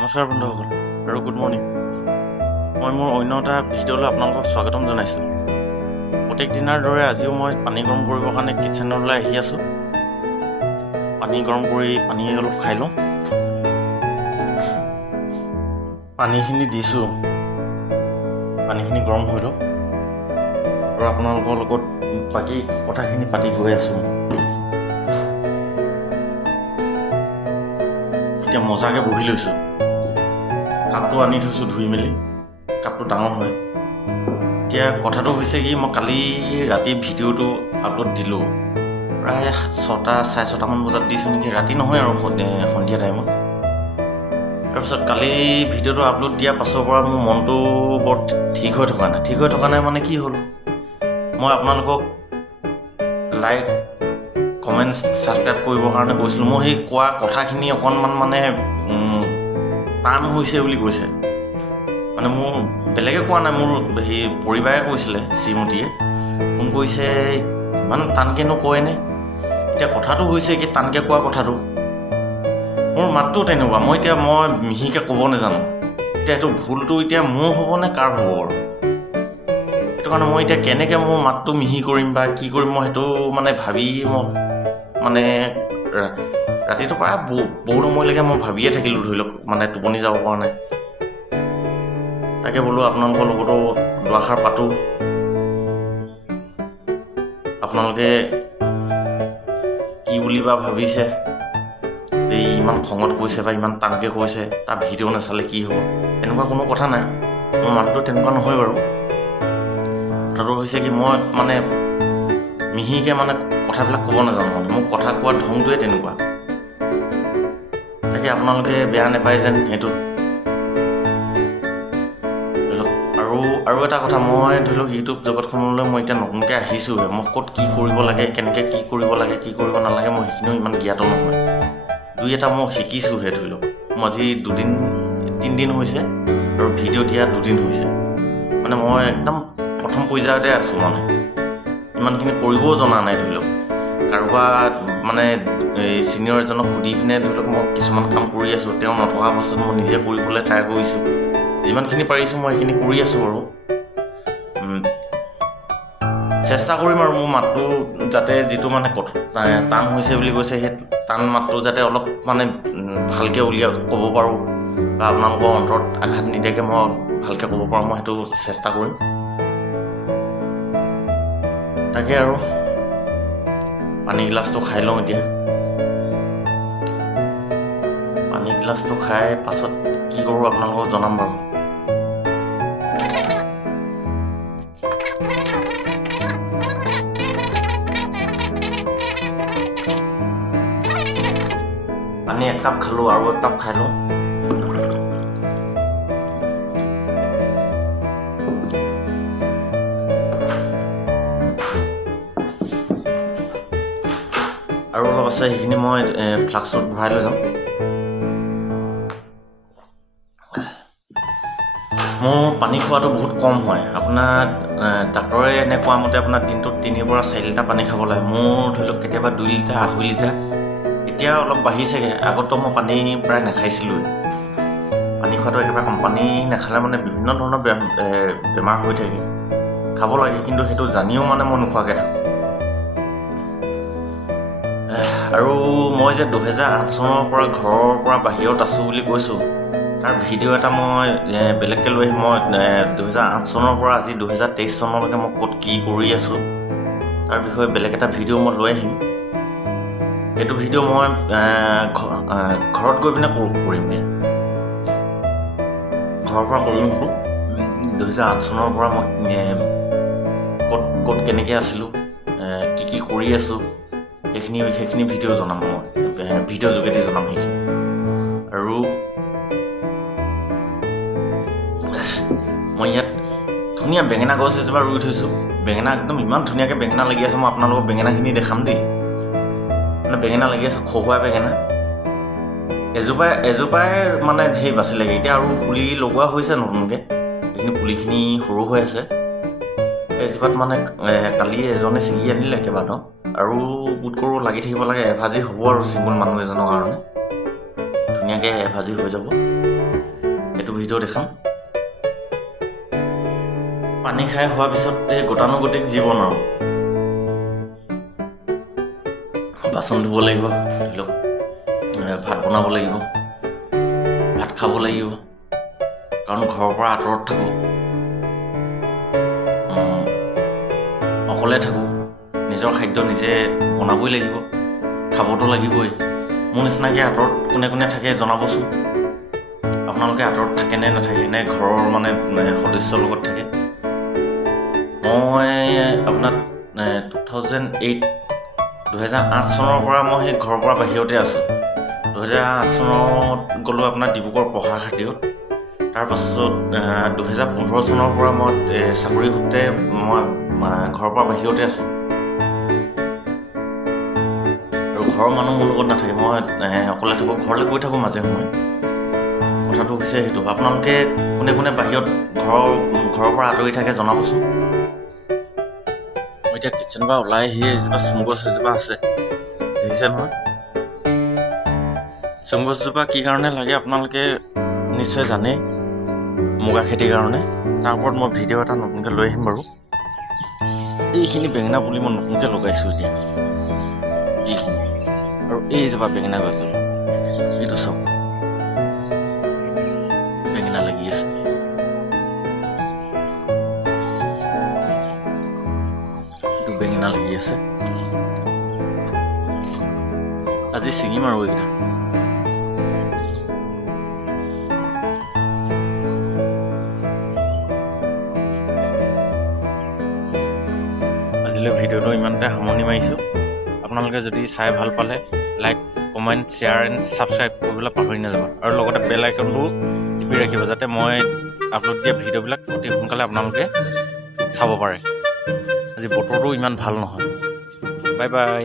নমস্কাৰ বন্ধুসকল আৰু গুড মৰ্ণিং। মই মোৰ অন্য এটা ভিডিঅ'লৈ আপোনালোকক স্বাগতম জনাইছোঁ। প্ৰত্যেক দিনাৰ দৰে আজিও মই পানী গৰম কৰিবৰ কাৰণে কিটচেনলৈ আহি আছোঁ। পানী গৰম কৰি পানী অলপ খাই লওঁ। পানীখিনি দিছোঁ, পানীখিনি গৰম হৈ লওক আৰু আপোনালোকৰ লগত বাকী কথাখিনি পাতি গৈ আছোঁ। এতিয়া মজাকৈ বহি লৈছোঁ। কাপটো আনি থৈছোঁ ধুই মেলি, কাপটো ডাঙৰ হয়। এতিয়া কথাটো হৈছে কি, মই কালি ৰাতি ভিডিঅ'টো আপলোড দিলোঁ, প্ৰায় 6:30-6:30 বজাত দিছোঁ নেকি, ৰাতি নহয় আৰু সন্ধিয়া টাইমত। তাৰপিছত কালি ভিডিঅ'টো আপলোড দিয়াৰ পাছৰ পৰা মোৰ মনটো বৰ ঠিক হৈ থকা নাই। ঠিক হৈ থকা নাই মানে কি হ'ল, মই আপোনালোকক লাইক কমেণ্টছ ছাবস্ক্ৰাইব কৰিবৰ কাৰণে কৈছিলোঁ। মই সেই কোৱা কথাখিনি অকণমান মানে টান হৈছে বুলি কৈছে। মানে মোৰ বেলেগে কোৱা নাই, মোৰ সেই পৰিবাৰে কৈছিলে, শ্ৰীমতীয়ে ফোন কৰিছে, ইমান টানকৈনো কয়নে। এতিয়া কথাটো হৈছে কি, টানকৈ কোৱা কথাটো মোৰ মাতটো তেনেকুৱা, মই মিহিকৈ ক'ব নাজানো। এতিয়া সেইটো ভুলটো এতিয়া মোৰ হ'ব নে কাৰ হ'ব বাৰু? সেইটো কাৰণে মই এতিয়া কেনেকৈ মোৰ মাতটো মিহি কৰিম বা কি কৰিম, মই সেইটো মানে ভাবি মই মানে ৰাতিটো প্ৰায় বহুত সময়লৈকে মই ভাবিয়ে থাকিলোঁ, ধৰি লওক, মানে টোপনি যাব পৰা নাই। তাকে বোলো আপোনালোকৰ লগতো দুআষাৰ পাতোঁ। আপোনালোকে কি বুলি বা ভাবিছে, এই ইমান খঙত কৈছে বা ইমান টানকৈ কৈছে, তাৰ ভিডিঅ' নাচালে কি হ'ব, এনেকুৱা কোনো কথা নাই। মোৰ মাতটো তেনেকুৱা নহয় বাৰু। কথাটো হৈছে কি, মই মানে মিহিকৈ মানে কথাবিলাক ক'ব নাজানো। মানে মোক কথা কোৱা ধংটোৱে তেনেকুৱা। তাকে আপোনালোকে বেয়া নাপায় যেন সেইটোত। ধৰি লওক আৰু এটা কথা, মই ধৰি লওক ইউটিউব জগতখনলৈ মই এতিয়া নতুনকৈ আহিছোঁহে। মই ক'ত কি কৰিব লাগে, কেনেকৈ কি কৰিব লাগে, কি কৰিব নালাগে, মই সেইখিনিও ইমান জ্ঞাত নহয়। দুই এটা মই শিকিছোঁহে। ধৰি লওক মই আজি 2-3 দিন হৈছে আৰু ভিডিঅ' দিয়া 2 দিন হৈছে। মানে মই একদম প্ৰথম পৰ্যায়তে আছোঁ। মানে ইমানখিনি কৰিবও জনা নাই। ধৰি লওক কাৰোবাক মানে এই ছিনিয়ৰ এজনক সুধি পিনে ধৰি লওক মই কিছুমান কাম কৰি আছোঁ। তেওঁ নথকা পাছত মই নিজে কৰিবলৈ ট্ৰাই কৰিছোঁ। যিমানখিনি পাৰিছোঁ মই সেইখিনি কৰি আছোঁ বাৰু। চেষ্টা কৰিম আৰু মোৰ মাতটো যাতে, যিটো মানে টান হৈছে বুলি কৈছে, সেই টান মাতটো যাতে অলপ মানে ভালকৈ ক'ব পাৰোঁ বা আপোনালোকৰ অন্তৰত আঘাত নিদিয়াকৈ মই ভালকৈ ক'ব পাৰোঁ, মই সেইটো চেষ্টা কৰিম। তাকে আৰু পানী গিলাচটো খাই লওঁ এতিয়া। পানী গিলাচটো খাই পাছত কি কৰোঁ আপোনালোকক জনাম বাৰু। পানী 1 কাপ খালোঁ, আৰু 1 কাপ খাই লওঁ। আৰু অলপ আছে, সেইখিনি মই ফ্লাক্সত ভৰাই লৈ যাম। মোৰ পানী খোৱাটো বহুত কম হয়। আপোনাৰ ডাক্তৰে এনে কোৱা মতে আপোনাৰ দিনটোত 3 পৰা 4 লিটাৰ পানী খাব লাগে। মোৰ ধৰি লওক কেতিয়াবা 2 লিটাৰ, 2.5 লিটাৰ। এতিয়া অলপ বাঢ়িছেগৈ। আগতো মই পানী প্ৰায় নাখাইছিলোঁৱে। পানী খোৱাটো একেবাৰে কম। পানী নাখালে মানে বিভিন্ন ধৰণৰ বেমাৰ হৈ থাকে। খাব লাগে, কিন্তু সেইটো জানিও মানে মই নোখোৱাকৈ থাকোঁ। আৰু মই যে 2008 চনৰ পৰা ঘৰৰ পৰা বাহিৰত আছোঁ বুলি কৈছোঁ, তাৰ ভিডিঅ' এটা মই বেলেগকৈ লৈ আহিম। মই 2008 চনৰ পৰা আজি 2023 চনলৈকে মই ক'ত কি কৰি আছোঁ তাৰ বিষয়ে বেলেগ এটা ভিডিঅ' মই লৈ আহিম। সেইটো ভিডিঅ' মই ঘৰত গৈ পিনে কৰিম দিয়া। ঘৰৰ পৰা কৰিম সেইটো। 2008 চনৰ পৰা মই ক'ত কেনেকৈ আছিলোঁ, কি কৰি আছোঁ, সেইখিনি ভিডিঅ' জনাম মই, ভিডিঅ' যোগেদি জনাম সেইখিনি। আৰু মই ইয়াত ধুনীয়া বেঙেনা গছ এজোপা ৰুই থৈছোঁ। বেঙেনা একদম ইমান ধুনীয়াকৈ বেঙেনা লাগি আছে। মই আপোনালোকক বেঙেনাখিনি দেখাম দেই। মানে বেঙেনা লাগি আছে, খহুৱা বেঙেনা। এজোপাই মানে ধেৰ বাচি লাগে। এতিয়া আৰু পুলি লগোৱা হৈছে নতুনকৈ। সেইখিনি পুলিখিনি সৰু হৈ আছে। এজোপাত মানে কালি এজনে ছিঙি আনিলে কেইবাটাও। আৰু বুট কৰোঁ লাগি থাকিব লাগে। এভাজি হ'ব আৰু চিম্পুল মানুহ এজনৰ কাৰণে ধুনীয়াকৈ এভাজি হৈ যাব। সেইটো ভিডিঅ' দেখাম। পানী খাই হোৱাৰ পিছত এই গতানুগতিক জীৱন আৰু বাচন ধুব লাগিব, ধৰি লওক ভাত বনাব লাগিব, ভাত খাব লাগিব, কাৰণ ঘৰৰ পৰা আঁতৰত থাকোঁ, অকলে থাকোঁ, নিজৰ খাদ্য নিজে বনাবই লাগিব, খাবতো লাগিবই। মোৰ নিচিনাকৈ আঁতৰত কোনে কোনে থাকে জনাবচোন। আপোনালোকে আঁতৰত থাকে নে নাথাকে, নে ঘৰৰ মানে সদস্যৰ লগত থাকে? মই আপোনাক 2008 চনৰ পৰা মই সেই ঘৰৰ পৰা বাহিৰতে আছোঁ। 2008 চনত গ'লোঁ আপোনাৰ ডিব্ৰুগড় পঢ়া খাতিৰত। তাৰপাছত 2015 চনৰ পৰা মই চাকৰি সূত্ৰে মই ঘৰৰ পৰা বাহিৰতে আছোঁ। আৰু ঘৰৰ মানুহ মোৰ লগত নাথাকে, মই অকলে থাকোঁ, ঘৰলৈ গৈ থাকোঁ মাজে সময়ে। কথাটো হৈছে সেইটো, আপোনালোকে কোনে কোনে বাহিৰত ঘৰৰ পৰা আঁতৰি থাকে জনাবচোন। মই এতিয়া কিটচেনৰ পৰা ওলাই আহি এজোপা চোম গছ এজোপা আছে, দেখিছে নহয়? চোম গছজোপা কি কাৰণে লাগে আপোনালোকে নিশ্চয় জানেই, মুগা খেতিৰ কাৰণে। তাৰ ওপৰত মই ভিডিঅ' এটা নতুনকৈ লৈ আহিম বাৰু। এইখিনি বেঙেনা পুলি মই নতুনকৈ লগাইছোঁ এতিয়া, এইখিনি। আৰু এইজোপা বেঙেনা গছজোপা, এইটো চাওক, বেঙেনা লাগি আছে। এইটো বেঙেনা লাগি আছে। আজি ছিঙিম আৰু এইকেইটা। আজিলৈ ভিডিঅ'টো ইমানতে সামৰণি মাৰিছোঁ। আপোনালোকে যদি চাই ভাল পালে like, comment, share and subscribe কৰিবলৈ পাহৰি নাযাব। আৰু লগতে বেল আইকনটো টিপি ৰাখিব, যাতে মই আপলোড দিয়া ভিডিঅ'বিলাক অতি সোনকালে আপোনালোকে চাব পাৰে। আজি বতৰটো ইমান ভাল নহয়। Bye bye.